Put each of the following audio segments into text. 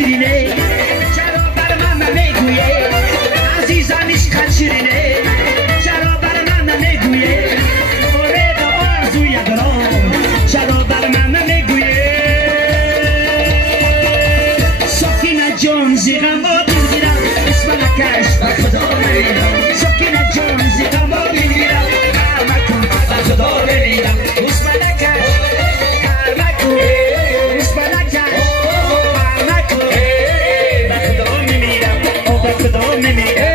شیرینه چرا بر من نمیگویه عزیزم عشقت شیرینه چرا بر من نمیگویه امید و آرزوی دارم چرا بر من نمیگویه سکینه جان زیغم با بگیرم اسم نکش بر خدا نمیرم سکینه جان زیغم با بگیرم کار مکن بر خدا نمیرم اسم نکش کار مکن اسم نکش کار مکن بر خدا نمیرم بر خدا نمیرم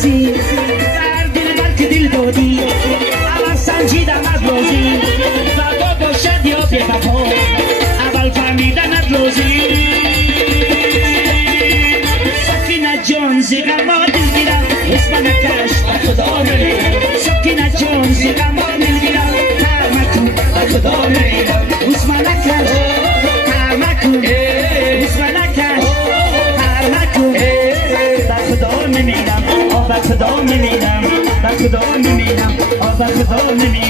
در دل من که دل دادی اول سنجیدم از لازی فردا باشد یا بی وفا اول فهمیدم از لازی سکینه جان زیغما دلگیرم اسم نکش بر خدا نمیرم سکینه جان زیغما دلگیرم کار مکن بر خدا نمیرم اسم نکش کار مکن اسم نکش کار مکن بر خدا نمیرم بر خدا نمیرم بر خدا نمیرم بر خدا نمیرم